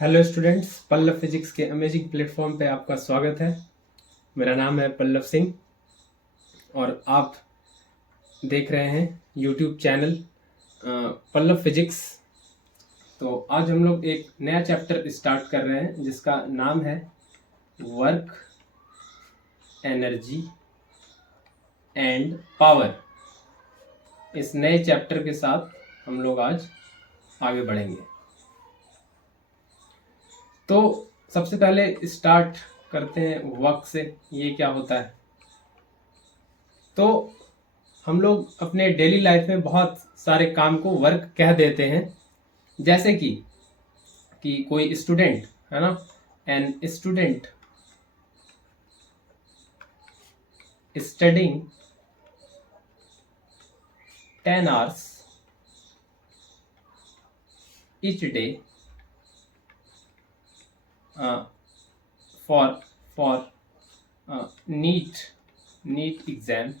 Hello students, Pallav physics के amazing platform पे आपका स्वागत है। मेरा नाम है पल्लव सिंह और आप देख रहे हैं यूट्यूब चैनल पल्लव फिजिक्स। तो आज हम लोग एक नया चैप्टर स्टार्ट कर रहे हैं जिसका नाम है वर्क, एनर्जी एंड पावर। इस नए चैप्टर के साथ हम लोग आज आगे बढ़ेंगे। तो सबसे पहले स्टार्ट करते हैं वर्क से। ये क्या होता है? तो हम लोग अपने डेली लाइफ में बहुत सारे काम को वर्क कह देते हैं, जैसे कि कोई स्टूडेंट है ना, an student studying 10 hours each day for NEET exam.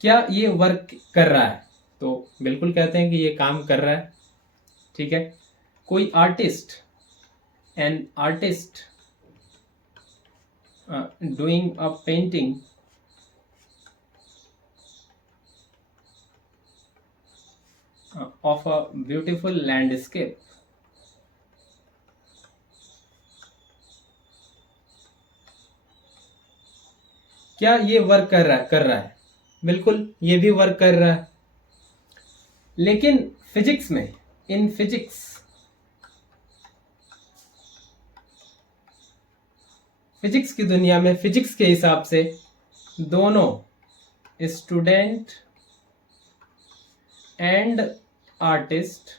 क्या ये वर्क कर रहा है? तो बिल्कुल कहते हैं कि ये काम कर रहा है। ठीक है। कोई artist, an artist doing a painting of a beautiful landscape। क्या ये वर्क कर रहा है? बिल्कुल, ये भी वर्क कर रहा है। लेकिन फिजिक्स में, इन फिजिक्स की दुनिया में, फिजिक्स के हिसाब से दोनों student and artist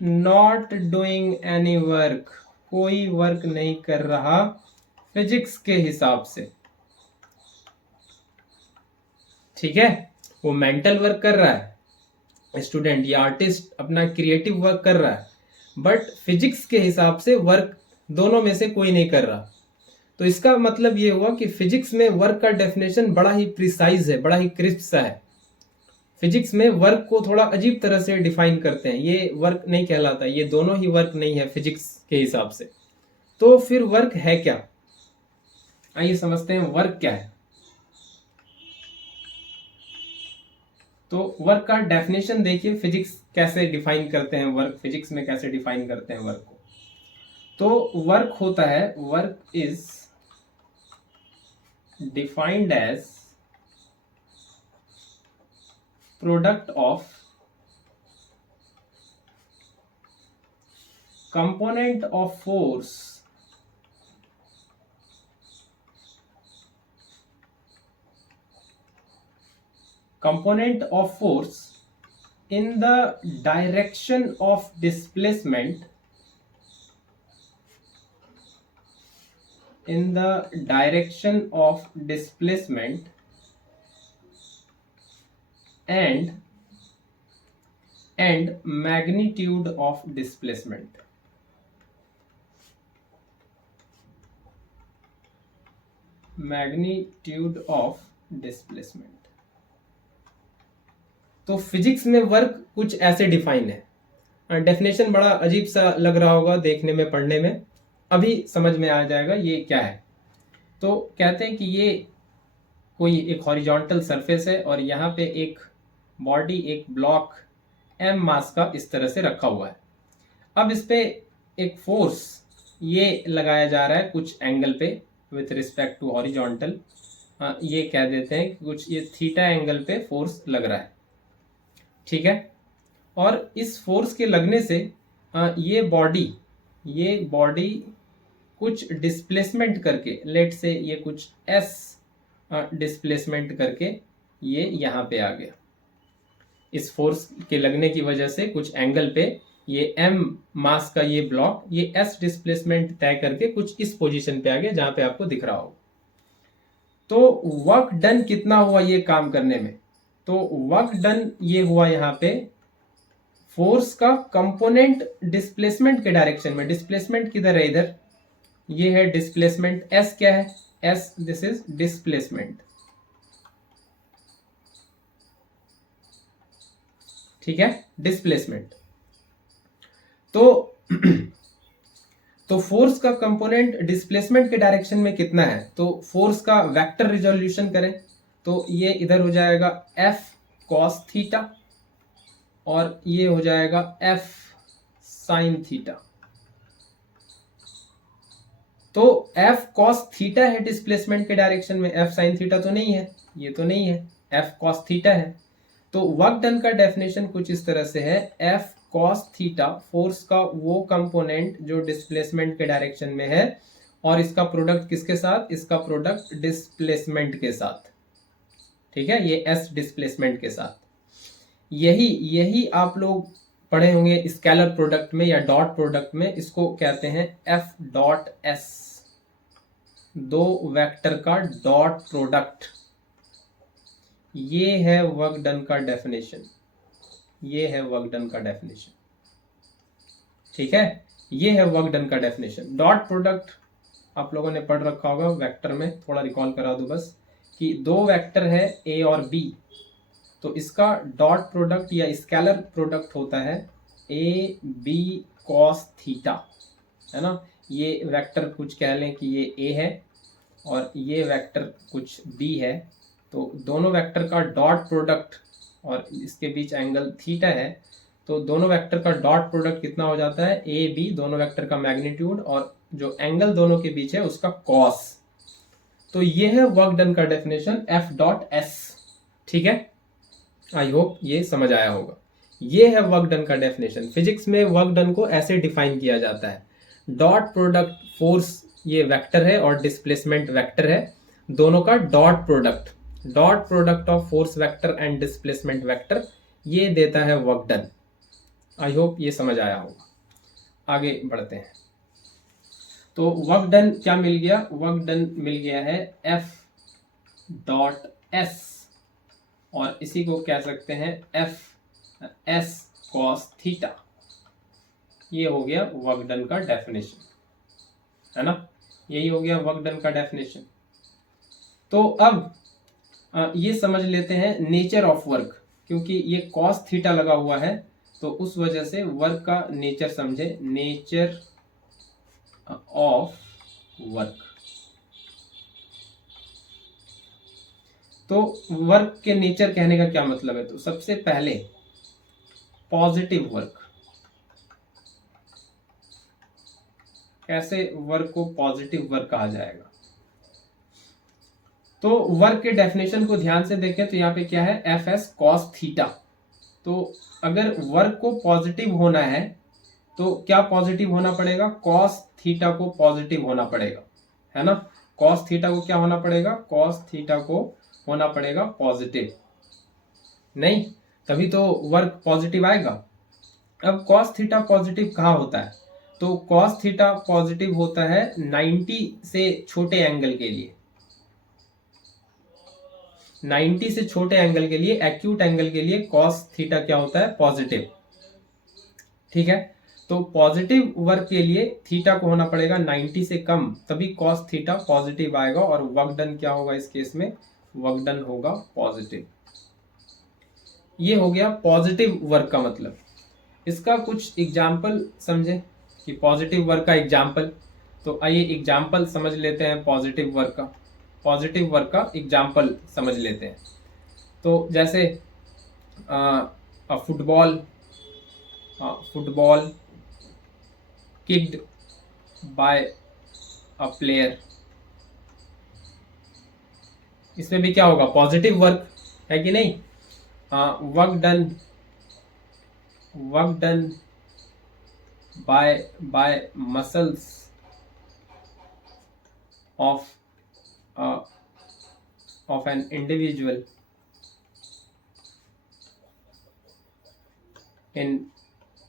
not doing any work, कोई वर्क नहीं कर रहा फिजिक्स के हिसाब से। ठीक है। वो मेंटल वर्क कर रहा है स्टूडेंट या आर्टिस्ट, अपना क्रिएटिव वर्क कर रहा है, बट फिजिक्स के हिसाब से वर्क दोनों में से कोई नहीं कर रहा। तो इसका मतलब ये हुआ कि फिजिक्स में वर्क का डेफिनेशन बड़ा ही प्रिसाइज है, बड़ा ही क्रिस्प सा है। फिजिक्स में वर्क को थोड़ा अजीब तरह से डिफाइन करते हैं। ये वर्क नहीं कहलाता, ये दोनों ही वर्क नहीं है फिजिक्स के हिसाब से। तो फिर वर्क है क्या? आइए समझते हैं वर्क क्या है। तो वर्क का डेफिनेशन देखिए, फिजिक्स कैसे डिफाइन करते हैं वर्क, फिजिक्स में कैसे डिफाइन करते हैं वर्क को। तो वर्क होता है, work is defined as product of component of force in the direction of displacement and magnitude of displacement। तो फिजिक्स में वर्क कुछ ऐसे डिफाइन है। डेफिनेशन बड़ा अजीब सा लग रहा होगा देखने में, पढ़ने में, अभी समझ में आ जाएगा ये क्या है। तो कहते हैं कि ये कोई एक हॉरिजॉन्टल सरफेस है और यहाँ पे एक बॉडी, एक ब्लॉक एम मास का इस तरह से रखा हुआ है। अब इस पे एक फोर्स ये लगाया जा रहा है कुछ एंगल पे विथ रिस्पेक्ट टू हॉरिजॉन्टल। ये कह देते हैं कि कुछ ये थीटा एंगल पे फोर्स लग रहा है। ठीक है। और इस फोर्स के लगने से ये बॉडी कुछ डिस्प्लेसमेंट करके, लेट से ये कुछ एस डिस्प्लेसमेंट करके ये यहाँ पे आ गया। इस फोर्स के लगने की वजह से कुछ एंगल पे ये एम मास का ये ब्लॉक ये एस डिस्प्लेसमेंट तय करके कुछ इस पोजीशन पे आ गया जहां पे आपको दिख रहा हो। तो वर्क डन कितना हुआ ये काम करने में? तो वर्क डन ये हुआ यहाँ पे फोर्स का कंपोनेंट डिस्प्लेसमेंट के डायरेक्शन में। डिस्प्लेसमेंट किधर है? इधर। ये है डिस्प्लेसमेंट। एस क्या है? S, this is displacement. ठीक है, डिस्प्लेसमेंट। तो तो फोर्स का कंपोनेंट डिस्प्लेसमेंट के डायरेक्शन में कितना है, तो फोर्स का वेक्टर रिजोल्यूशन करें तो ये इधर हो जाएगा F cos थीटा और ये हो जाएगा F sin थीटा। तो F cos थीटा है डिस्प्लेसमेंट के डायरेक्शन में, F sin थीटा तो नहीं है, ये तो नहीं है, F cos थीटा है। तो वर्क डन का डेफिनेशन कुछ इस तरह से है, F cos थीटा फोर्स का वो कंपोनेंट जो डिस्प्लेसमेंट के डायरेक्शन में है और इसका प्रोडक्ट किसके साथ, इसका प्रोडक्ट डिस्प्लेसमेंट के साथ, ठीक है, ये S डिस्प्लेसमेंट के साथ। यही आप लोग पढ़े होंगे स्केलर प्रोडक्ट में या डॉट प्रोडक्ट में, इसको कहते हैं F डॉट S, दो वेक्टर का डॉट प्रोडक्ट। ये है वर्क डन का डेफिनेशन, ये है वर्क डन का डेफिनेशन, ठीक है, ये है वर्क डन का डेफिनेशन। डॉट प्रोडक्ट आप लोगों ने पढ़ रखा होगा वेक्टर में, थोड़ा रिकॉल करा दो बस, कि दो वेक्टर है A और B, तो इसका डॉट प्रोडक्ट या स्केलर प्रोडक्ट होता है A B cos थीटा, है ना। ये वेक्टर कुछ कह लें कि ये A है और ये वेक्टर कुछ B है, तो दोनों वेक्टर का डॉट प्रोडक्ट और इसके बीच एंगल थीटा है, तो दोनों वेक्टर का डॉट प्रोडक्ट कितना हो जाता है, ए बी, दोनों वेक्टर का मैग्नीट्यूड और जो एंगल दोनों के बीच है उसका कॉस। तो ये है वर्क डन का डेफिनेशन F डॉट S, ठीक है, आई होप ये समझ आया होगा। ये है वर्क डन का डेफिनेशन। फिजिक्स में वर्क डन को ऐसे डिफाइन किया जाता है, डॉट प्रोडक्ट फोर्स ये वेक्टर है और डिस्प्लेसमेंट वेक्टर है, दोनों का dot product of force vector and displacement vector, ये देता है वर्क डन। आई होप ये समझ आया होगा। आगे बढ़ते हैं। तो वर्क डन क्या मिल गया, वर्क डन मिल गया है F डॉट S और इसी को कह सकते हैं F S cos थीटा। ये हो गया वर्क डन का डेफिनेशन, है ना, यही हो गया वर्क डन का डेफिनेशन। तो अब ये समझ लेते हैं नेचर ऑफ वर्क, क्योंकि ये cos थीटा लगा हुआ है तो उस वजह से वर्क का नेचर समझे, नेचर ऑफ वर्क। तो वर्क के नेचर कहने का क्या मतलब है, तो सबसे पहले पॉजिटिव वर्क, कैसे वर्क को पॉजिटिव वर्क कहा जाएगा। तो वर्क के डेफिनेशन को ध्यान से देखें तो यहाँ पे क्या है, एफ एस कॉस थीटा। तो अगर वर्क को पॉजिटिव होना है तो क्या पॉजिटिव होना पड़ेगा, कॉस थीटा को पॉजिटिव होना पड़ेगा, है ना। कॉस थीटा को क्या होना पड़ेगा, कॉस थीटा को होना पड़ेगा पॉजिटिव, नहीं तभी तो वर्क पॉजिटिव आएगा। अब कॉस थीटा पॉजिटिव कहाँ होता है, तो कॉस थीटा पॉजिटिव होता है 90 से छोटे एंगल के लिए, 90 से छोटे एंगल के लिए, एक्यूट एंगल के लिए कॉस थीटा क्या होता है, पॉजिटिव, ठीक है। तो पॉजिटिव वर्क के लिए थीटा को होना पड़ेगा 90 से कम, तभी कॉस थीटा पॉजिटिव आएगा और वर्क डन क्या होगा इस केस में, वर्क डन होगा पॉजिटिव। ये हो गया पॉजिटिव वर्क का मतलब। इसका कुछ एग्जाम्पल समझे कि पॉजिटिव वर्क का एग्जाम्पल, तो आइए एग्जाम्पल समझ लेते हैं पॉजिटिव वर्क का, पॉजिटिव वर्क का एग्जाम्पल समझ लेते हैं। तो जैसे football kicked bye a player, इसमें भी क्या होगा, पॉजिटिव वर्क है कि नहीं। Work done bye muscles of an individual in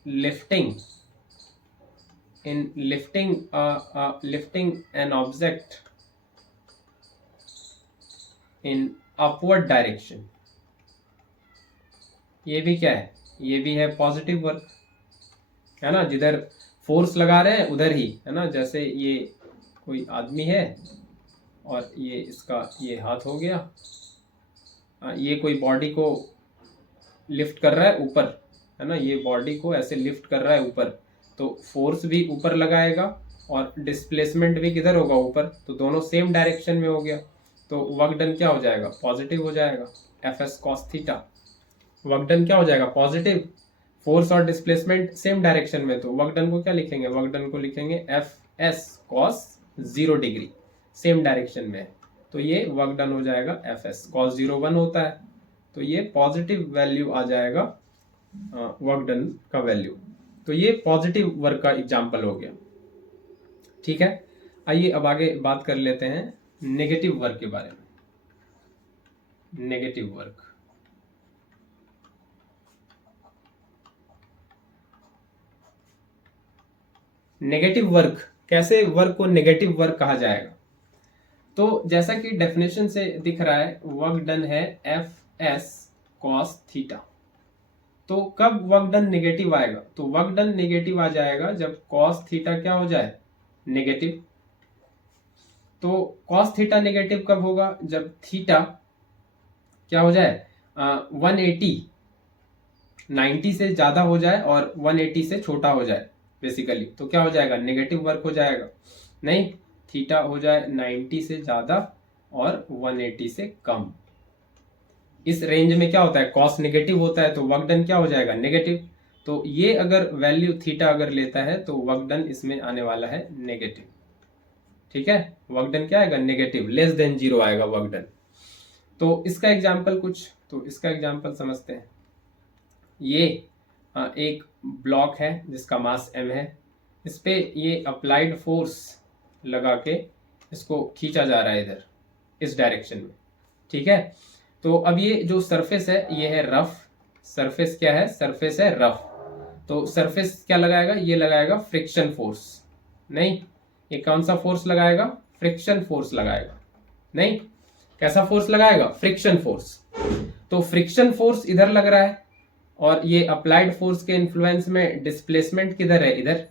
lifting an object in upward direction। ये भी क्या है, ये भी है पॉजिटिव वर्क, है ना। जिधर फोर्स लगा रहे हैं उधर ही, है ना। जैसे ये कोई आदमी है और ये इसका ये हाथ हो गया, ये कोई बॉडी को लिफ्ट कर रहा है ऊपर, है ना, ये बॉडी को ऐसे लिफ्ट कर रहा है ऊपर, तो फोर्स भी ऊपर लगाएगा और डिस्प्लेसमेंट भी किधर होगा, ऊपर, तो दोनों सेम डायरेक्शन में हो गया, तो वर्क डन क्या हो जाएगा, पॉजिटिव हो जाएगा, F S cos theta. Work done क्या हो जाएगा, पॉजिटिव, फोर्स और डिस्प्लेसमेंट सेम डायरेक्शन में, तो वर्क डन को क्या लिखेंगे, वर्क डन को लिखेंगे F S cos 0 degree, same direction में है, तो ये वर्क डन हो जाएगा एफ एस कॉस 0 1 होता है, तो ये पॉजिटिव वैल्यू आ जाएगा वर्क डन का वैल्यू। तो ये पॉजिटिव वर्क का एग्जाम्पल हो गया। ठीक है, आइए अब आगे बात कर लेते हैं नेगेटिव वर्क के बारे में। नेगेटिव वर्क, नेगेटिव वर्क, कैसे वर्क को नेगेटिव वर्क कहा जाएगा, तो जैसा कि डेफिनेशन से दिख रहा है, वर्क डन है एफ एस कॉस थीटा। तो कब वर्क डन नेगेटिव आएगा, तो वर्क डन नेगेटिव आ जाएगा जब कॉस थीटा क्या हो जाए, नेगेटिव। तो कॉस थीटा नेगेटिव कब होगा, जब थीटा क्या हो जाए, 180 90 से ज्यादा हो जाए और 180 से छोटा हो जाए बेसिकली, तो क्या हो जाएगा, नेगेटिव वर्क हो जाएगा। नहीं, थीटा हो जाए 90 से ज्यादा और 180 से कम, इस रेंज में क्या होता है, कॉस नेगेटिव होता है, तो वर्क डन क्या हो जाएगा, नेगेटिव। तो ये अगर वैल्यू थीटा अगर लेता है तो वर्क डन इसमें आने वाला है नेगेटिव। ठीक है, वर्क डन क्या आएगा, नेगेटिव, लेस देन 0 आएगा वर्क डन। तो इसका एग्जाम्पल कुछ, तो इसका एग्जाम्पल समझते हैं। ये एक ब्लॉक है जिसका मास m है, इस पे ये अप्लाइड फोर्स लगा के इसको खींचा जा रहा है इधर, इस डायरेक्शन में। ठीक है, तो अब ये जो सरफेस है ये है रफ, सरफेस क्या है, सरफेस है रफ, तो सरफेस क्या लगाएगा, ये लगाएगा फ्रिक्शन फोर्स। नहीं, ये कौन सा फोर्स लगाएगा, फ्रिक्शन फोर्स लगाएगा। नहीं, कैसा फोर्स लगाएगा, फ्रिक्शन फोर्स। तो फ्रिक्शन फोर्स इधर लग रहा है और ये अप्लाइड फोर्स के इन्फ्लुएंस में डिस्प्लेसमेंट किधर है, इधर।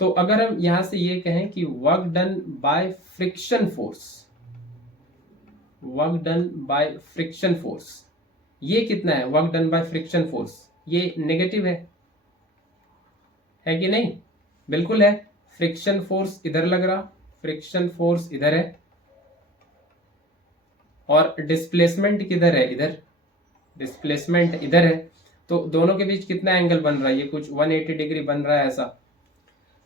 तो अगर हम यहां से ये कहें कि work done by friction force, work done by friction force, ये कितना है, work done by friction force, ये नेगेटिव है कि नहीं, बिल्कुल है। फ्रिक्शन फोर्स इधर लग रहा, फ्रिक्शन फोर्स इधर है और डिस्प्लेसमेंट किधर है, इधर, डिस्प्लेसमेंट इधर है, तो दोनों के बीच कितना एंगल बन रहा है, ये कुछ 180 डिग्री बन रहा है ऐसा।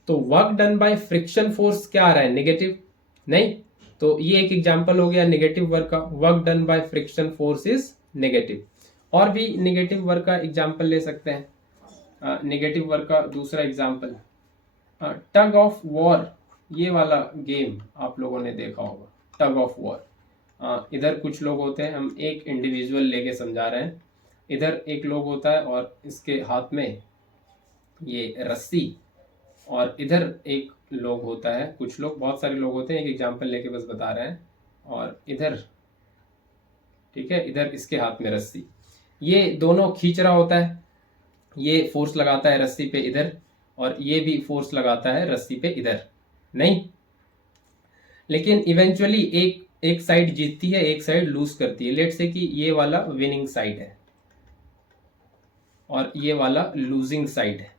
तो work done by friction force क्या आ रहा है, नेगेटिव। नहीं, तो ये एक एग्जांपल हो गया नेगेटिव वर्क का, work done by friction force is negative. और भी नेगेटिव वर्क का एग्जांपल ले सकते हैं। नेगेटिव वर्क का दूसरा एग्जांपल, टग ऑफ वॉर, ये वाला गेम आप लोगों ने देखा होगा, टग ऑफ वॉर। इधर कुछ लोग होते हैं, हम एक इंडिविजुअल लेके समझा रहे हैं, इधर एक लोग होता है और इसके हाथ में ये रस्सी, और इधर एक लोग होता है, कुछ लोग, बहुत सारे लोग होते हैं, एक एग्जांपल लेके बस बता रहे हैं, और इधर, ठीक है, इधर इसके हाथ में रस्सी, ये दोनों खींच रहा होता है, ये फोर्स लगाता है रस्सी पे इधर, और ये भी फोर्स लगाता है रस्सी पे इधर। नहीं, लेकिन इवेंचुअली एक साइड जीतती है, एक साइड लूज करती है। लेट्स से कि ये वाला विनिंग साइड है और ये वाला लूजिंग साइड है।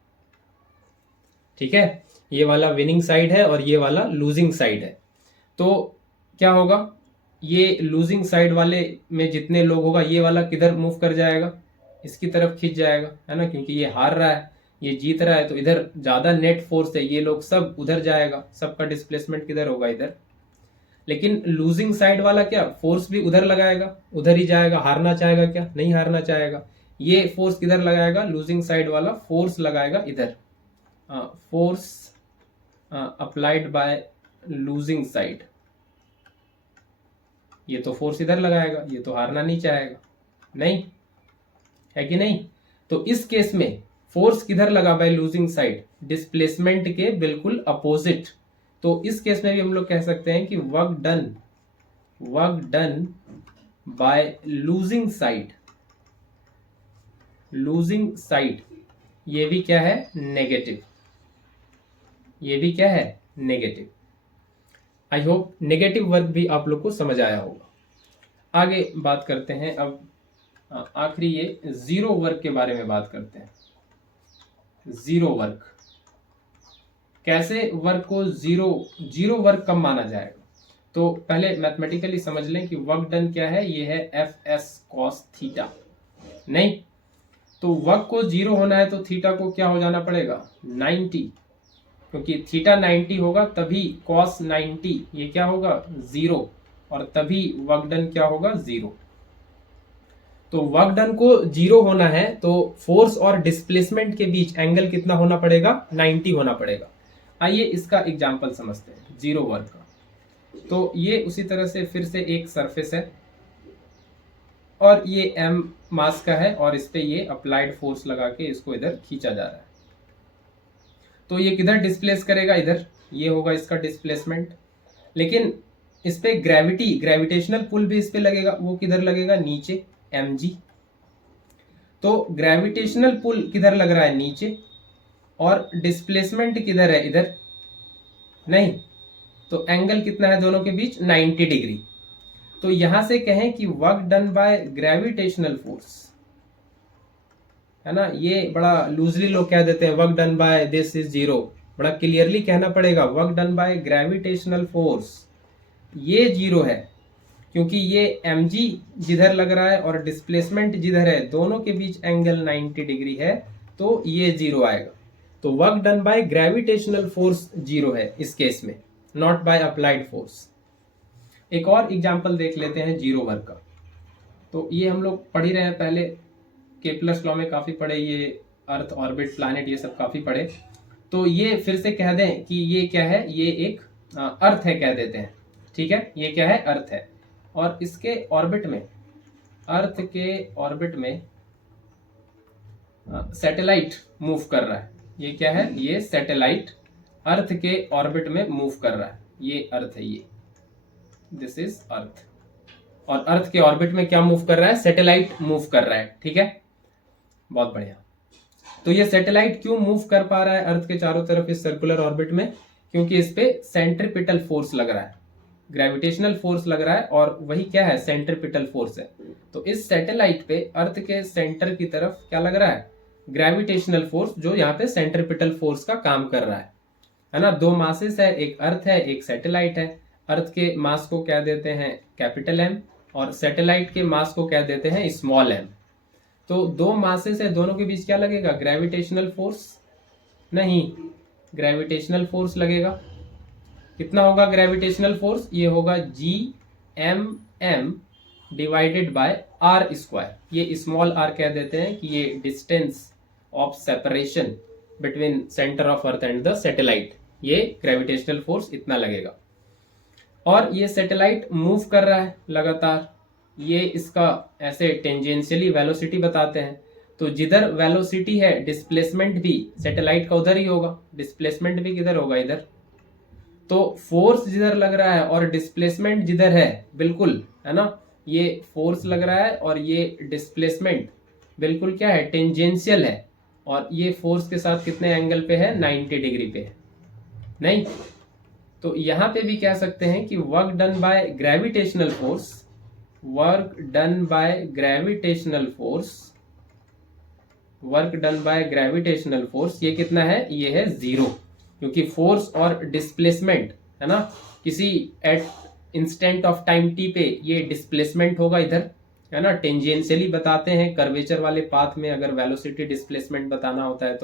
ठीक है, ये वाला विनिंग साइड है और ये वाला लूजिंग साइड है। तो क्या होगा, ये लूजिंग साइड वाले में जितने लोग होगा, ये वाला किधर मूव कर जाएगा, इसकी तरफ खींच जाएगा, है ना, क्योंकि ये हार रहा है, ये जीत रहा है, तो इधर ज्यादा नेट फोर्स है, ये लोग सब उधर जाएगा, सबका डिस्प्लेसमेंट किधर होगा, इधर। लेकिन लूजिंग साइड वाला क्या, फोर्स भी उधर लगाएगा, उधर ही जाएगा, हारना चाहेगा क्या, नहीं हारना चाहेगा, ये फोर्स किधर लगाएगा, लूजिंग साइड वाला फोर्स लगाएगा इधर, force applied by losing side, ये तो फोर्स इधर लगाएगा, ये तो हारना नहीं चाहेगा, नहीं है कि नहीं। तो इस केस में फोर्स किधर लगा, बाय लूजिंग साइड, डिस्प्लेसमेंट के बिल्कुल अपोजिट। तो इस केस में भी हम लोग कह सकते हैं कि work done by losing side, losing side, ये भी क्या है, नेगेटिव, ये भी क्या है, negative. I hope negative work भी आप लोग को समझ आया होगा। आगे बात करते हैं अब, आखिरी ये जीरो वर्क के बारे में बात करते हैं। Zero work. कैसे वर्क को जीरो वर्क कब माना जाएगा? तो पहले मैथमेटिकली समझ लें कि वर्क डन क्या है, ये है एफ एस कॉस थीटा। नहीं, तो वर्क को जीरो होना है तो थीटा को क्या हो जाना पड़ेगा, 90, क्योंकि थीटा 90 होगा तभी कॉस 90 ये क्या होगा, जीरो, और तभी वर्क डन क्या होगा, जीरो। तो वर्क डन को जीरो होना है तो फोर्स और डिस्प्लेसमेंट के बीच एंगल कितना होना पड़ेगा, 90 होना पड़ेगा। आइए इसका एग्जांपल समझते हैं जीरो वर्क का। तो ये उसी तरह से फिर से एक सरफेस है और ये एम मास का है और इस पे ये अप्लाइड फोर्स लगा के इसको इधर खींचा जा रहा है। तो ये किधर डिस्प्लेस करेगा, इधर, ये होगा इसका डिस्प्लेसमेंट। लेकिन इस पे ग्रेविटेशनल पुल भी इस पे लगेगा, वो किधर लगेगा, नीचे, mg। तो ग्रेविटेशनल पुल किधर लग रहा है, नीचे, और डिस्प्लेसमेंट किधर है, इधर, नहीं, तो एंगल कितना है दोनों के बीच, 90 डिग्री। तो यहां से कहें कि work done by gravitational force, है ना, ये बड़ा लूजली लोग कह देते हैं work done by this is zero. बड़ा क्लियरली कहना पड़ेगा work done by gravitational force ये जीरो है, क्योंकि ये mg जिधर लग रहा है और डिस्प्लेसमेंट जिधर है दोनों के बीच एंगल 90 डिग्री है, तो ये जीरो आएगा। तो work done by gravitational force zero है इस केस में, नॉट बाय अप्लाइड फोर्स। एक और एग्जांपल देख लेते हैं जीरो वर्क का। तो ये हम लोग पढ़ ही रहे हैं, पहले केपलर्स लॉ में काफी पढ़े, ये अर्थ, ऑर्बिट, प्लैनेट, ये सब काफी पढ़े। तो ये फिर से कह दें कि ये क्या है, ये एक अर्थ है, कह देते हैं, ठीक है, ये क्या है, अर्थ है। और इसके ऑर्बिट में, अर्थ के ऑर्बिट में सैटेलाइट मूव कर रहा है। ये क्या है, ये सैटेलाइट अर्थ के ऑर्बिट में मूव कर रहा है, ये अर्थ है, ये दिस इज अर्थ। और अर्थ के ऑर्बिट में क्या मूव कर रहा है, सैटेलाइट मूव कर रहा है, ठीक है, बहुत बढ़िया। तो ये सैटेलाइट क्यों मूव कर पा रहा है अर्थ के चारों तरफ इस सर्कुलर ऑर्बिट में, क्योंकि इस पे सेंट्रीपिटल फोर्स लग रहा है, ग्रेविटेशनल फोर्स लग रहा है, और वही क्या है, सेंट्रीपिटल फोर्स है। तो इस सैटेलाइट पे अर्थ के सेंटर की तरफ क्या लग रहा है, ग्रेविटेशनल फोर्स, जो यहाँ पे सेंट्रीपिटल फोर्स का काम कर रहा है ना। दो मासेस है, एक अर्थ है, एक सैटेलाइट है। अर्थ के मास को क्या देते हैं, कैपिटल एम, और सैटेलाइट के मास को क्या देते हैं, स्मॉल एम। तो दो मासेस है, दोनों के बीच क्या लगेगा, ग्रेविटेशनल फोर्स, नहीं, ग्रेविटेशनल फोर्स लगेगा। कितना होगा ग्रेविटेशनल फोर्स, ये होगा Gmm divided by r square. ये स्मॉल आर कह देते हैं कि ये distance of separation between centre of earth and the satellite, ये ग्रेविटेशनल फोर्स इतना लगेगा। और ये सैटेलाइट मूव कर रहा है लगातार, ये इसका ऐसे टेंजेंशियली वेलोसिटी बताते हैं। तो जिधर वेलोसिटी है डिस्प्लेसमेंट भी सैटेलाइट का उधर ही होगा, डिस्प्लेसमेंट भी किधर होगा, इधर। तो फोर्स जिधर लग रहा है और डिस्प्लेसमेंट जिधर है, बिल्कुल, है ना, ये फोर्स लग रहा है और ये डिस्प्लेसमेंट बिल्कुल क्या है, टेंजेंशियल है। और ये फोर्स के साथ कितने एंगल पे है, 90 डिग्री पे है, नहीं। तो यहां पे भी कह सकते हैं कि work done by gravitational force, work done by gravitational force, work done by gravitational force ये कितना है, ये है जीरो, क्योंकि फोर्स और डिस्प्लेसमेंट, है ना, किसी at instant of time t पे ये डिस्प्लेसमेंट होगा इधर, है ना, टेंजेंशियली बताते हैं कर्वेचर वाले पाथ में, अगर वेलोसिटी डिस्प्लेसमेंट बताना होता है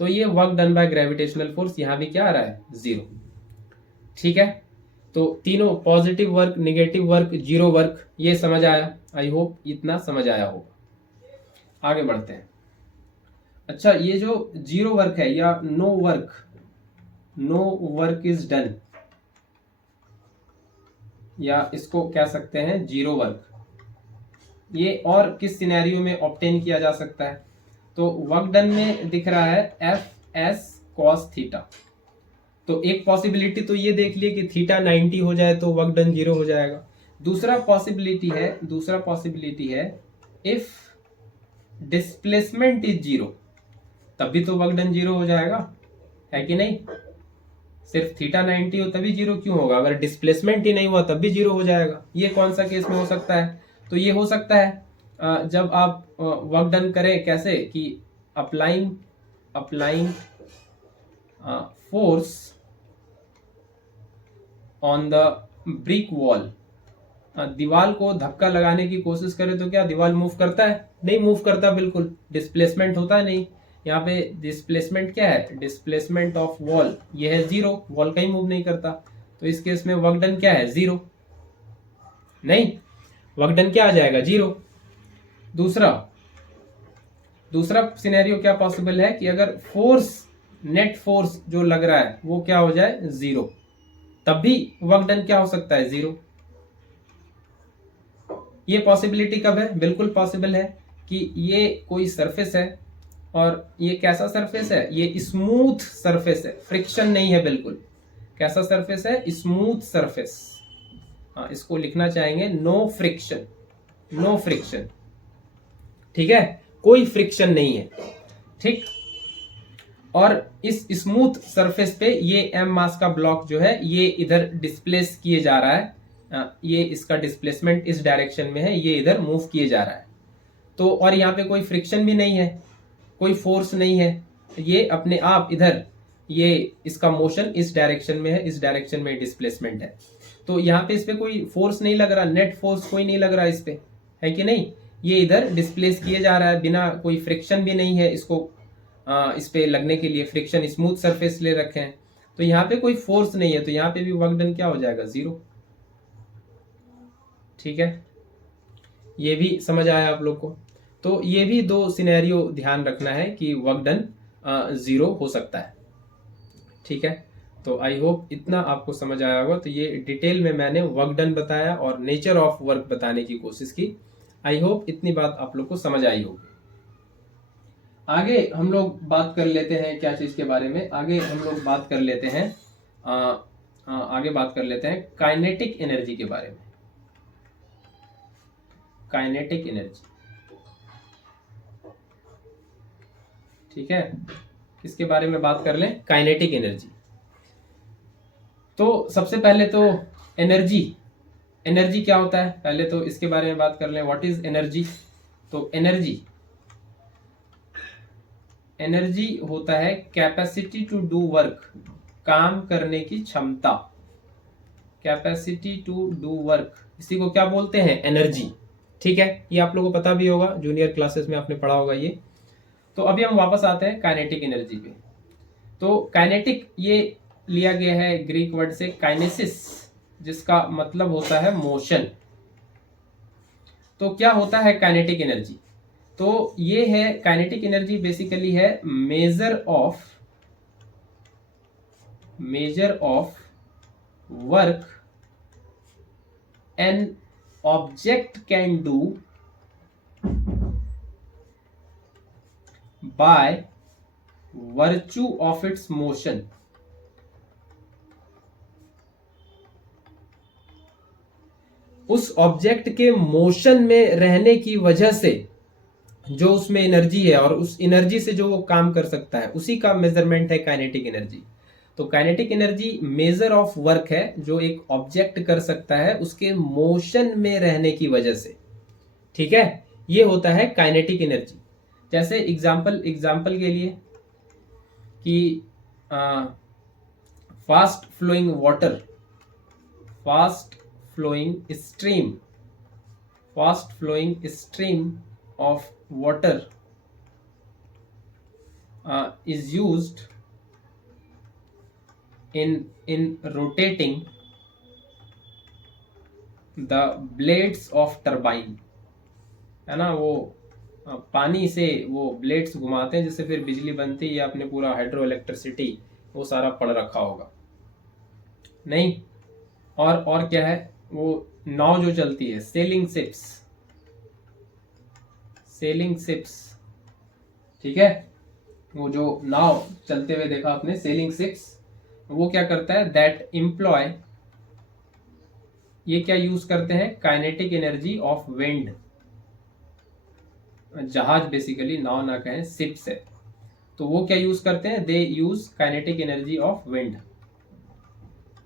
तो ये work done by gravitational force यहां भी क्या आ रहा है, जीरो, ठीक है। तो तीनों positive work, negative work, zero work, ये समझ आया, आई होप इतना समझ आया होगा। आगे बढ़ते हैं। अच्छा, ये जो जीरो वर्क है या नो वर्क इज डन, या इसको कह सकते हैं जीरो वर्क, ये और किस सिनेरियो में ऑब्टेन किया जा सकता है? तो वर्क डन में दिख रहा है एफ एस कॉस थीटा। तो एक पॉसिबिलिटी तो ये देख लिए कि थीटा 90 हो जाए तो वर्क डन जीरो हो जाएगा। दूसरा पॉसिबिलिटी है इफ डिस्प्लेसमेंट इज जीरो, तब भी तो वर्क डन जीरो हो जाएगा, है कि नहीं? सिर्फ थीटा 90 हो तभी जीरो क्यों होगा? अगर डिस्प्लेसमेंट ही नहीं हुआ तब भी जीरो हो जाएगा। ये कौन सा केस में हो सकता है? तो ये हो सकता है जब आप वर्क डन करें, कैसे कि applying applying force on the brick wall, दीवार को धक्का लगाने की कोशिश करे तो क्या दीवार मूव करता है? नहीं मूव करता, बिल्कुल डिस्प्लेसमेंट होता है नहीं। यहाँ पे डिस्प्लेसमेंट क्या है? डिस्प्लेसमेंट ऑफ वॉल ये है 0, वॉल कहीं मूव नहीं करता। तो इस केस में वर्क डन क्या है? 0। नहीं, वर्क डन क्या आ जाएगा? 0। दूसरा सिनेरियो क्या पॉसिबल है कि अगर फोर्स, नेट फोर्स जो लग रहा है वो क्या हो जाए? 0, तब भी वर्क डन क्या हो सकता है? 0। ये पॉसिबिलिटी कब है? बिल्कुल पॉसिबल है कि ये कोई सरफेस है और ये कैसा सरफेस है? ये स्मूथ सरफेस है, फ्रिक्शन नहीं है बिल्कुल। कैसा सरफेस है? Smooth surface. हाँ, इसको लिखना चाहेंगे नो फ्रिक्शन, नो फ्रिक्शन। ठीक है, कोई फ्रिक्शन नहीं है। ठीक, और इस स्मूथ सरफेस पे ये m मास का ब्लॉक जो है ये इधर डिस्प्लेस किए जा रहा है। ये इसका डिस्प्लेसमेंट इस डायरेक्शन में है, ये इधर मूव किए जा रहा है। तो और यहाँ पे कोई फ्रिक्शन भी नहीं है, कोई फोर्स नहीं है, ये अपने आप इधर, ये इसका मोशन इस डायरेक्शन में है, इस डायरेक्शन में डिस्प्लेसमेंट है। तो यहाँ पे इस पे कोई फोर्स नहीं लग रहा, नेट फोर्स कोई नहीं लग रहा इस पे, है कि नहीं? ये इधर डिस्प्लेस किए जा रहा है, बिना कोई फ्रिक्शन भी नहीं है इसको इस पे लगने के लिए। फ्रिक्शन स्मूथ सरफेस ले रखे हैं, तो यहाँ पे कोई फोर्स नहीं है, तो यहाँ पे भी वर्क डन क्या हो जाएगा? 0। ठीक है, ये भी समझ आया आप लोग को? तो ये भी 2 सिनेरियो ध्यान रखना है कि वर्क डन 0 हो सकता है। ठीक है, तो आई होप इतना आपको समझ आया होगा। तो ये डिटेल में मैंने वर्क डन बताया और नेचर ऑफ वर्क बताने की कोशिश की। आई होप इतनी बात आप लोग को समझ आई होगी। आगे हम लोग बात कर लेते हैं क्या चीज के बारे में? आगे हम लोग बात कर लेते हैं काइनेटिक एनर्जी के बारे में। काइनेटिक एनर्जी, ठीक है, किसके बारे में बात कर लें? Kinetic energy. तो सबसे पहले तो एनर्जी क्या होता है, पहले तो इसके बारे में बात कर लें। What is energy? तो एनर्जी होता है कैपेसिटी टू डू वर्क, काम करने की क्षमता। कैपेसिटी टू डू वर्क, इसी को क्या बोलते हैं? एनर्जी। ठीक है, ये आप लोगों को पता भी होगा, जूनियर क्लासेस में आपने पढ़ा होगा ये। तो अभी हम वापस आते हैं काइनेटिक एनर्जी पे। तो काइनेटिक ये लिया गया है ग्रीक वर्ड से काइनेसिस, जिसका मतलब होता है मोशन। तो क्या होता है काइनेटिक एनर्जी? तो ये है काइनेटिक एनर्जी बेसिकली है measure of work an object can do by virtue of its motion. उस ऑब्जेक्ट के मोशन में रहने की वजह से जो उसमें एनर्जी है और उस एनर्जी से जो वो काम कर सकता है, उसी का मेजरमेंट है काइनेटिक एनर्जी। तो kinetic energy measure of work है जो एक ऑब्जेक्ट कर सकता है उसके मोशन में रहने की वजह से। ठीक है, ये होता है काइनेटिक एनर्जी। जैसे एग्जाम्पल के लिए कि fast flowing water, fast flowing stream of water is used in rotating the blades of turbine, है ना? वो पानी से वो ब्लेड्स घुमाते हैं जिससे फिर बिजली बनती है। आपने पूरा हाइड्रो इलेक्ट्रिसिटी वो सारा पढ़ रखा होगा, नहीं? और क्या है? वो नाव जो चलती है, सेलिंग शिप्स, ठीक है, वो जो नाव चलते हुए देखा आपने, सेलिंग शिप्स, वो क्या करता है? दैट एम्प्लॉय, ये क्या यूज करते हैं? Kinetic energy of wind. जहाज बेसिकली, नाव ना कहें, शिप्स है, तो वो क्या यूज करते हैं? They use kinetic energy of wind,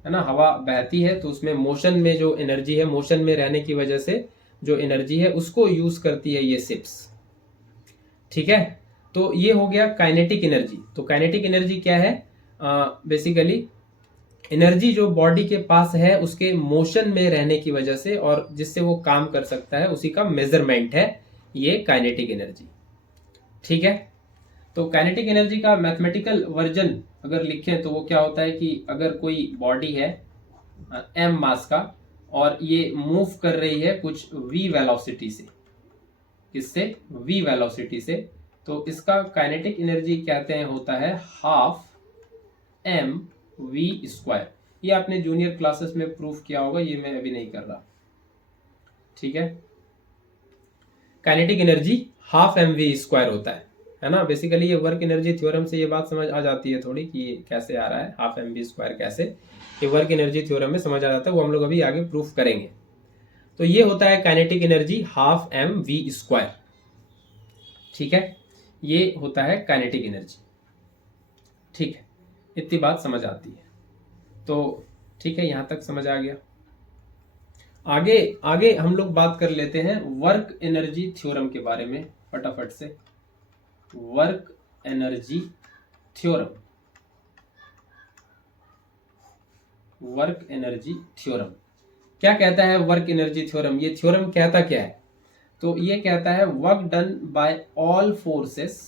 है ना? हवा बहती है तो उसमें मोशन में जो एनर्जी है, मोशन में रहने की वजह से जो एनर्जी है उसको यूज करती है ये शिप्स। ठीक है, तो ये हो गया काइनेटिक एनर्जी। तो काइनेटिक एनर्जी क्या है? बेसिकली एनर्जी जो बॉडी के पास है उसके मोशन में रहने की वजह से और जिससे वो काम कर सकता है उसी का मेजरमेंट है ये काइनेटिक एनर्जी। ठीक है। तो काइनेटिक एनर्जी का मैथमेटिकल वर्जन अगर लिखें तो वो क्या होता है कि अगर कोई बॉडी है m मास का और ये मूव कर रही है कुछ v वेलोसिटी से, किससे? v वेलोसिटी से, तो इसका काइनेटिक एनर्जी कहते हैं होता है हाफ m v स्क्वायर। ये आपने जूनियर क्लासेस में प्रूफ किया होगा, ये मैं अभी नहीं कर रहा। ठीक है। Kinetic energy half m v square होता है ना। बेसिकली ये वर्क एनर्जी थ्योरम से ये बात समझ आ जाती है थोड़ी कि ये कैसे आ रहा है हाफ एम वी स्क्वायर कैसे, ये वर्क एनर्जी थ्योरम में समझ आ जाता है, वो हम लोग अभी आगे प्रूफ करेंगे। तो ये होता है kinetic energy half m v square. ठीक है, ये होता है काइनेटिक एनर्जी। ठीक है, इतनी बात समझ आती है। तो ठीक है, यहां तक समझ आ गया। आगे आगे हम लोग बात कर लेते हैं वर्क एनर्जी थ्योरम के बारे में फटाफट से। Work energy theorem, work energy theorem क्या कहता है? वर्क एनर्जी थ्योरम, ये थ्योरम कहता क्या है? तो ये कहता है work done by all forces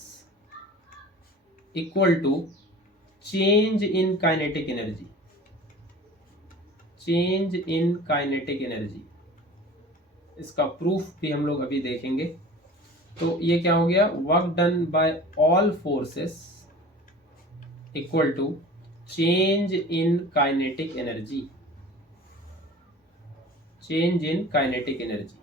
equal to change in kinetic energy, change in kinetic energy. इसका प्रूफ भी हम लोग अभी देखेंगे। तो ये क्या हो गया? Work done by all forces equal to change in kinetic energy, change in kinetic energy.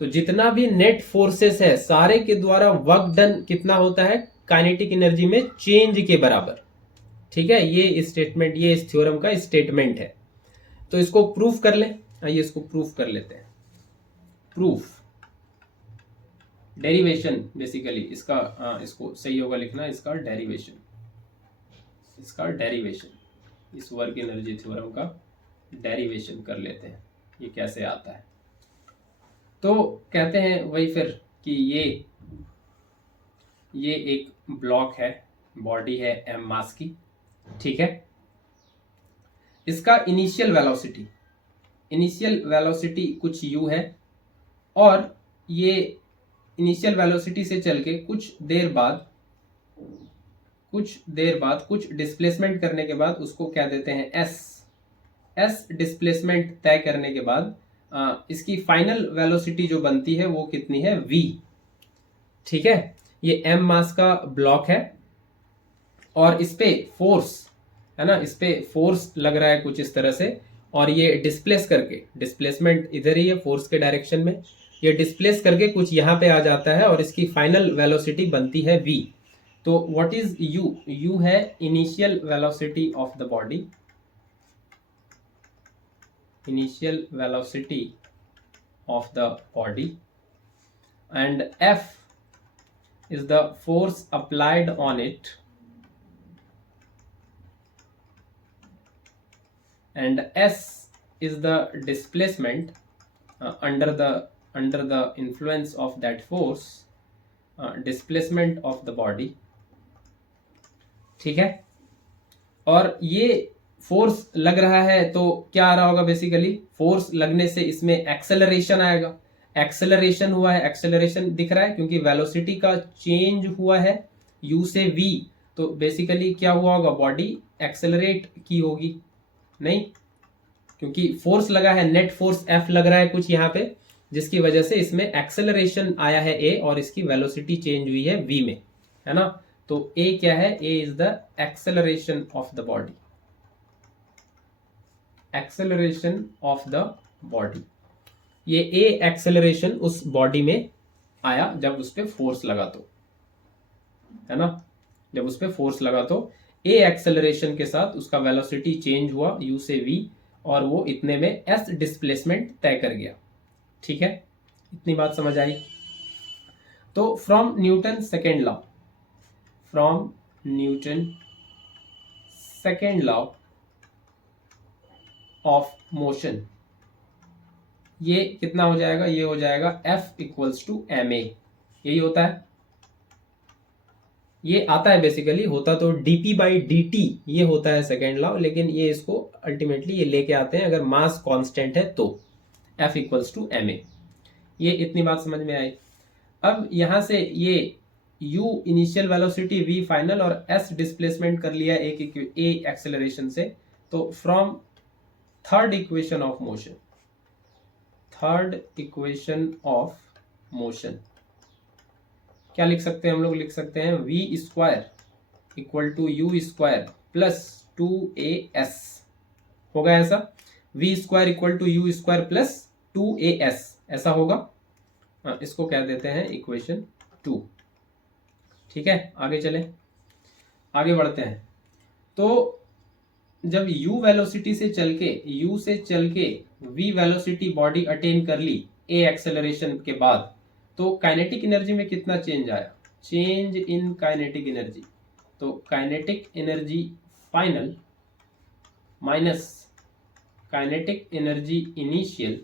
तो जितना भी नेट फोर्सेस है सारे के द्वारा वर्क डन कितना होता है? काइनेटिक एनर्जी में चेंज के बराबर। ठीक है, ये स्टेटमेंट, ये इस थ्योरम का स्टेटमेंट है। तो इसको प्रूफ कर लें। आइए इसको प्रूफ कर लेते हैं। प्रूफ, डेरिवेशन बेसिकली इसका इसको सही होगा लिखना, इसका डेरिवेशन, इसका डेरिवेशन, इस वर्क एनर्जी थ्योरम का डेरिवेशन कर लेते हैं, ये कैसे आता है। तो कहते हैं वही फिर कि ये एक ब्लॉक है, बॉडी है m मास की। ठीक है, इसका इनिशियल वेलोसिटी कुछ u है और ये इनिशियल वेलोसिटी से चल के कुछ देर बाद कुछ डिस्प्लेसमेंट करने के बाद उसको क्या देते हैं? एस डिस्प्लेसमेंट तय करने के बाद इसकी फाइनल वेलोसिटी जो बनती है वो कितनी है? v। ठीक है, ये m मास का ब्लॉक है और इस पे फोर्स है ना, इस पे फोर्स लग रहा है कुछ इस तरह से, और ये डिस्प्लेस करके, डिस्प्लेसमेंट इधर ही है फोर्स के डायरेक्शन में, ये डिस्प्लेस करके कुछ यहाँ पे आ जाता है और इसकी फाइनल वेलोसिटी बनती है v। तो व्हाट इज u? u है initial velocity of the body, initial velocity of the body, and f is the force applied on it, and s is the displacement under the influence of that force, displacement of the body। ठीक है, और ये force लग रहा है तो क्या आ रहा होगा? बेसिकली फोर्स लगने से इसमें एक्सेलरेशन आएगा। एक्सेलरेशन हुआ है, एक्सेलरेशन दिख रहा है क्योंकि वेलोसिटी का चेंज हुआ है u से v। तो बेसिकली क्या हुआ होगा? बॉडी एक्सेलरेट की होगी नहीं, क्योंकि फोर्स लगा है, नेट फोर्स F लग रहा है कुछ यहाँ पे, जिसकी वजह से इसमें एक्सेलरेशन आया है a और इसकी वेलोसिटी चेंज हुई है v में, है ना। तो a क्या है? a is the acceleration of the body, acceleration of the body. ये a एक्सेलरेशन उस बॉडी में आया जब उस पर फोर्स लगा, तो है ना, जब उस पर फोर्स लगा तो a एक्सेलरेशन के साथ उसका वेलोसिटी चेंज हुआ u से v और वो इतने में s डिस्प्लेसमेंट तय कर गया। ठीक है, इतनी बात समझ आई। तो from Newton second law, from Newton second law of motion, ये कितना हो जाएगा? ये हो जाएगा F इक्वल्स टू ma, यही होता है। ये आता है बेसिकली, होता तो dp बाई dt ये होता है सेकेंड लॉ, लेकिन ये इसको अल्टीमेटली ये लेके आते हैं अगर मास कांस्टेंट है तो F इक्वल्स टू ma। ये इतनी बात समझ में आई। अब यहां से ये u initial velocity, v final और s डिस्प्लेसमेंट कर लिया एक a एक्सेलरेशन से। तो from third equation of motion, third equation of motion क्या लिख सकते हैं हम लोग? लिख सकते हैं v square equal to u square plus 2as। होगा ऐसा, v square equal to u square plus 2as, ऐसा होगा। इसको कह देते हैं इक्वेशन 2। ठीक है, आगे चलें, आगे बढ़ते हैं। तो जब u वेलोसिटी से चल के, u से चल के v वेलोसिटी बॉडी अटेन कर ली a एक्सेलरेशन के बाद, तो काइनेटिक एनर्जी में कितना चेंज आया? Change in kinetic energy. तो kinetic energy final minus kinetic energy initial,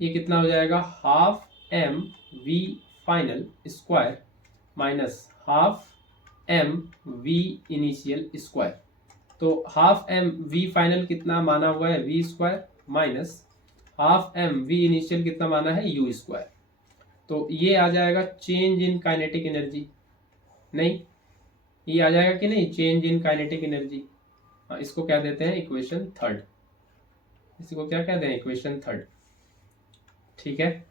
ये कितना हो जाएगा? Half m v final square minus half m v initial square. तो हाफ m v फाइनल कितना माना हुआ है? v square minus half m v initial कितना माना है? u square. तो ये आ जाएगा चेंज इन काइनेटिक एनर्जी, नहीं ये आ जाएगा कि नहीं? Change in kinetic energy. इसको क्या देते हैं? Equation third. इसको क्या कहते हैं? Equation third. ठीक है,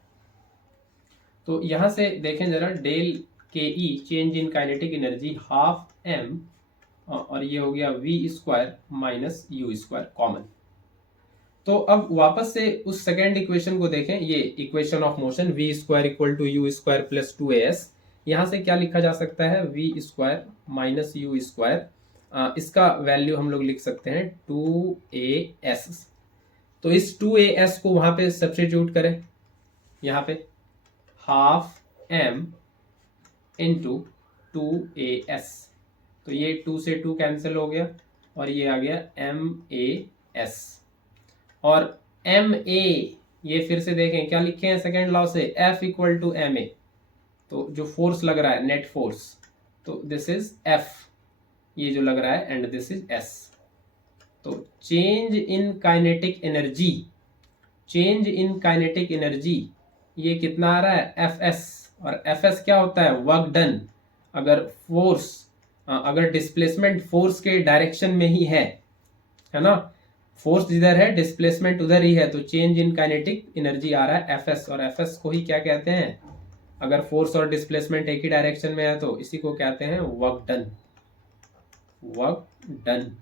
तो यहां से देखें जरा, del K E change in kinetic energy half m और ये हो गया v square minus u square common. तो अब वापस से उस सेकेंड इक्वेशन को देखें, ये equation of motion v square equal to u square plus 2as। यहां से क्या लिखा जा सकता है? v square minus u square, इसका वैल्यू हम लोग लिख सकते हैं 2as। तो इस 2as को वहां पे सब्स्टिट्यूट करें, यहाँ पे हाफ m इंटू 2as। तो ये 2 से 2 कैंसिल हो गया और ये आ गया mas। और ma ये फिर से देखें क्या लिखे हैं सेकेंड लॉ से? F equal to ma। तो जो फोर्स लग रहा है नेट फोर्स, तो दिस इज F ये जो लग रहा है, एंड दिस इज S। तो change in kinetic energy, change in kinetic energy ये कितना आ रहा है? Fs। और Fs क्या होता है? Work done. अगर फोर्स, अगर डिस्प्लेसमेंट फोर्स के डायरेक्शन में ही है ना, फोर्स जिधर है डिस्प्लेसमेंट उधर ही है, तो चेंज इन काइनेटिक एनर्जी आ रहा है Fs। और Fs को ही क्या कहते हैं? अगर फोर्स और डिस्प्लेसमेंट एक ही डायरेक्शन में है तो इसी को कहते हैं work done, work done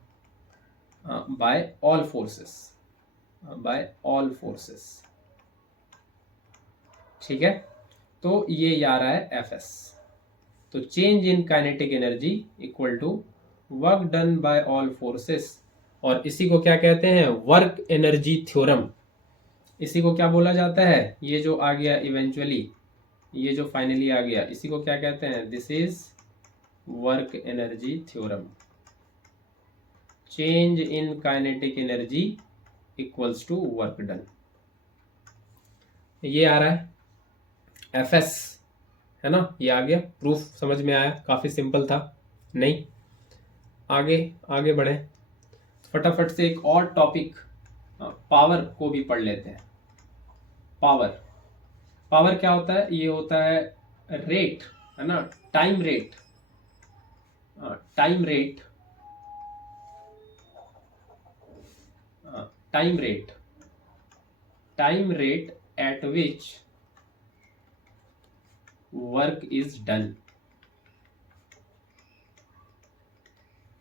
by all forces, by all forces. ठीक है, तो ये आ रहा है Fs। तो change in kinetic energy equal to work done by all forces, और इसी को क्या कहते हैं? Work energy theorem. इसी को क्या बोला जाता है? ये जो आ गया इवेंचुअली, ये जो फाइनली आ गया, इसी को क्या कहते हैं? This is work energy theorem. Change in kinetic energy equals to work done. ये आ रहा है Fs, है ना? ये आ गया, प्रूफ समझ में आया, काफी सिंपल था नहीं? आगे आगे बढ़े, फटाफट से एक और टॉपिक पावर को भी पढ़ लेते हैं। पावर, पावर क्या होता है? ये होता है रेट, है ना? Time rate, time rate, time rate, time rate at which work is done.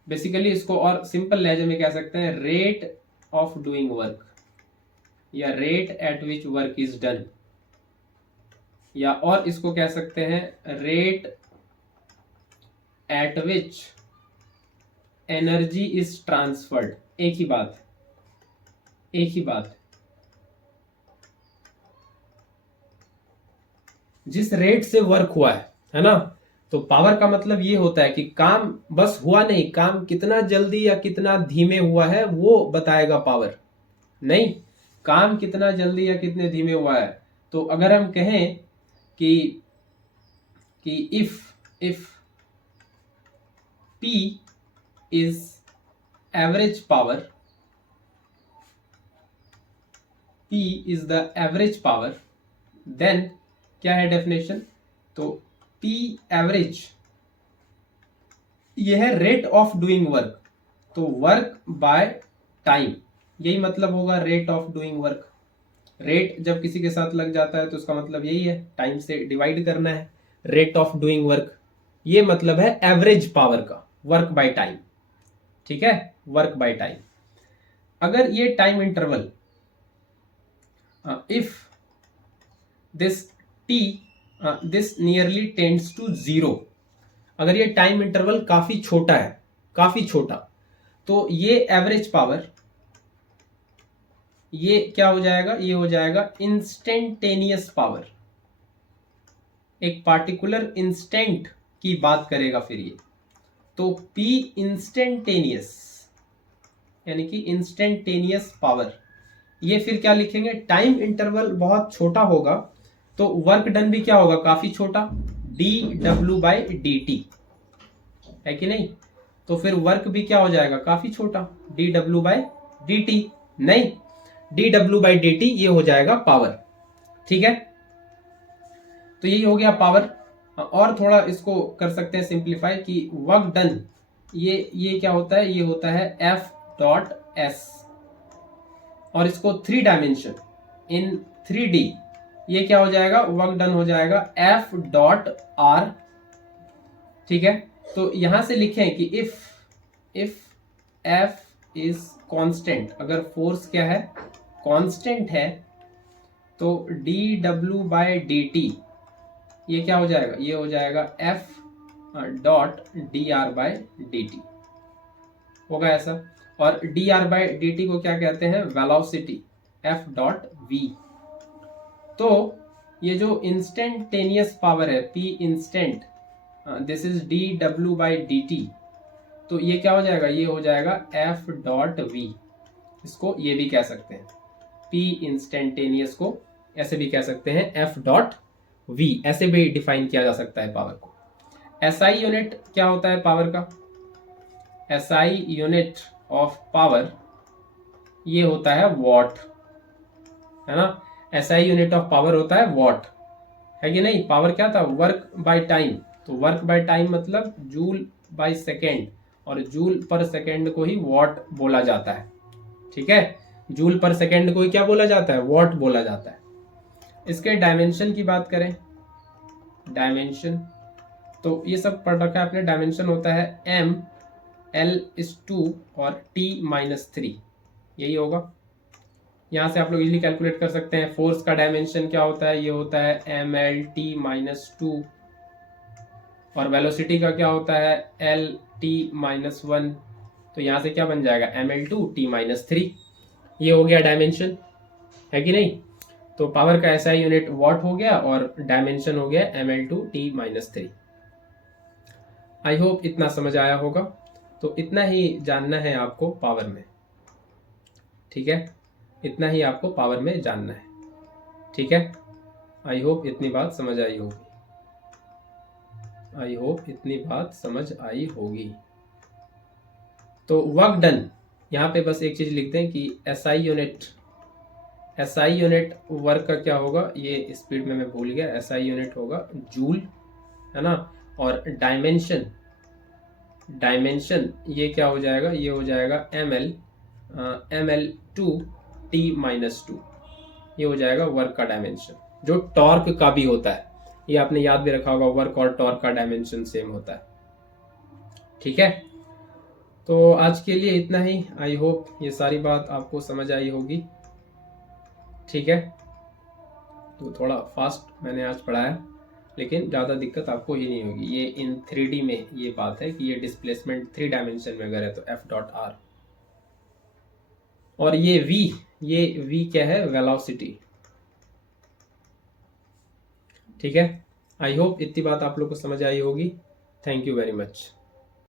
Basically इसको और सिंपल लहजे में कह सकते हैं रेट ऑफ डूइंग वर्क, या rate at which work is done, या और इसको कह सकते हैं rate at which energy is transferred. एक ही बात, एक ही बात। जिस रेट से वर्क हुआ है ना? तो पावर का मतलब ये होता है कि काम बस हुआ नहीं, काम कितना जल्दी या कितना धीमे हुआ है वो बताएगा पावर, नहीं काम कितना जल्दी या कितने धीमे हुआ है। तो अगर हम कहें कि if P is average power, P is the average power, then क्या है डेफिनेशन, तो P एवरेज ये है रेट ऑफ डूइंग वर्क, तो वर्क बाय टाइम, यही मतलब होगा rate of doing work. Rate जब किसी के साथ लग जाता है तो उसका मतलब यही है, टाइम से डिवाइड करना है, रेट ऑफ डूइंग वर्क, ये मतलब है एवरेज पावर का, वर्क बाय टाइम। ठीक है, वर्क बाय टाइम। अगर ये time interval if this t this nearly tends to zero, अगर ये टाइम इंटरवल काफी छोटा है, काफी छोटा, तो ये एवरेज पावर, ये क्या हो जाएगा, ये हो जाएगा इंस्टेंटेनियस पावर, एक पार्टिकुलर इंस्टेंट की बात करेगा फिर ये, तो P इंस्टेंटेनियस यानी कि इंस्टेंटेनियस पावर, ये फिर क्या लिखेंगे, टाइम इंटरवल बहुत छोटा होगा तो वर्क डन भी क्या होगा, काफी छोटा, dw/dt, है कि नहीं, तो फिर वर्क भी क्या हो जाएगा, काफी छोटा, dw/dt, नहीं dw/dt ये हो जाएगा पावर। ठीक है, तो यही हो गया पावर। और थोड़ा इसको कर सकते हैं सिंप्लीफाई कि वर्क डन ये क्या होता है, ये होता है F.S, और इसको 3 डायमेंशन इन 3D, ये क्या हो जाएगा, वर्क डन हो जाएगा F.R। ठीक है, तो यहां से लिखें कि इफ F इज कांस्टेंट, अगर फोर्स क्या है, कांस्टेंट है, तो dw/dt ये क्या हो जाएगा, ये हो जाएगा F.dr/dt, होगा ऐसा। और dr/dt को क्या कहते हैं, वेलोसिटी, F.v। तो ये जो इंस्टेंटेनियस पावर है P instant, this is dw/dt, तो ये क्या हो जाएगा, ये हो जाएगा F.v। इसको ये भी कह सकते हैं, P इंस्टेंटेनियस को ऐसे भी कह सकते हैं F.v, ऐसे भी डिफाइन किया जा सकता है पावर को। SI यूनिट क्या होता है पावर का, SI यूनिट ऑफ पावर ये होता है वॉट, है ना, SI यूनिट ऑफ पावर होता है वॉट, है कि नहीं। पावर क्या था, वर्क बाय टाइम, तो वर्क बाय टाइम मतलब जूल बाय सेकेंड, और जूल पर सेकेंड को ही वॉट बोला जाता है। ठीक है, जूल पर सेकेंड को ही क्या बोला जाता है, वॉट बोला जाता है। इसके डायमेंशन की बात करें, डायमेंशन तो ये सब पढ़ रखा है आपने, डायमेंशन होता है M, L/2 और T-3, यही होगा। यहां से आप लोग इजीली कैलकुलेट कर सकते हैं। फोर्स का डायमेंशन क्या होता है, ये होता है ML/T-2, और वेलोसिटी का क्या होता है L/T-1, तो यहां से क्या बन जाएगा ML/T-3, ये हो गया डायमेंशन, है कि नहीं। तो पावर का SI यूनिट वॉट हो गया और डायमेंशन हो गया ML/T-3। आई होप इतना समझ आया होगा। तो इतना ही जानना है आपको पावर में, ठीक है, इतना ही आपको पावर में जानना है, ठीक है। आई होप इतनी बात समझ आई होगी, आई होप इतनी बात समझ आई होगी। तो वर्क डन, यहाँ पे बस एक चीज लिख दें कि SI यूनिट वर्क का क्या होगा, ये स्पीड में मैं भूल गया, SI यूनिट होगा जूल, है ना। और डायमेंशन ये क्या हो जाएगा, ये हो जाएगा ML/T-2, ये हो जाएगा वर्क का डायमेंशन, जो टॉर्क का भी होता है। ये आपने याद भी रखा होगा, वर्क और टॉर्क का डायमेंशन सेम होता है, ठीक है। तो आज के लिए इतना ही। आई होप ये सारी बात आपको समझ आई होगी, ठीक है। तो थोड़ा फास्ट मैंने आज पढ़ाया, लेकिन ज़्यादा दिक्कत आपको ही नहीं होगी। ये इन 3D में ये बात है कि ये डिस्प्लेसमेंट 3 डायमेंशन में अगर है तो F.R, और ये V क्या है, वेलोसिटी, ठीक है। आई होप इतनी बात आप लोग को समझ आई होगी। Thank you very much.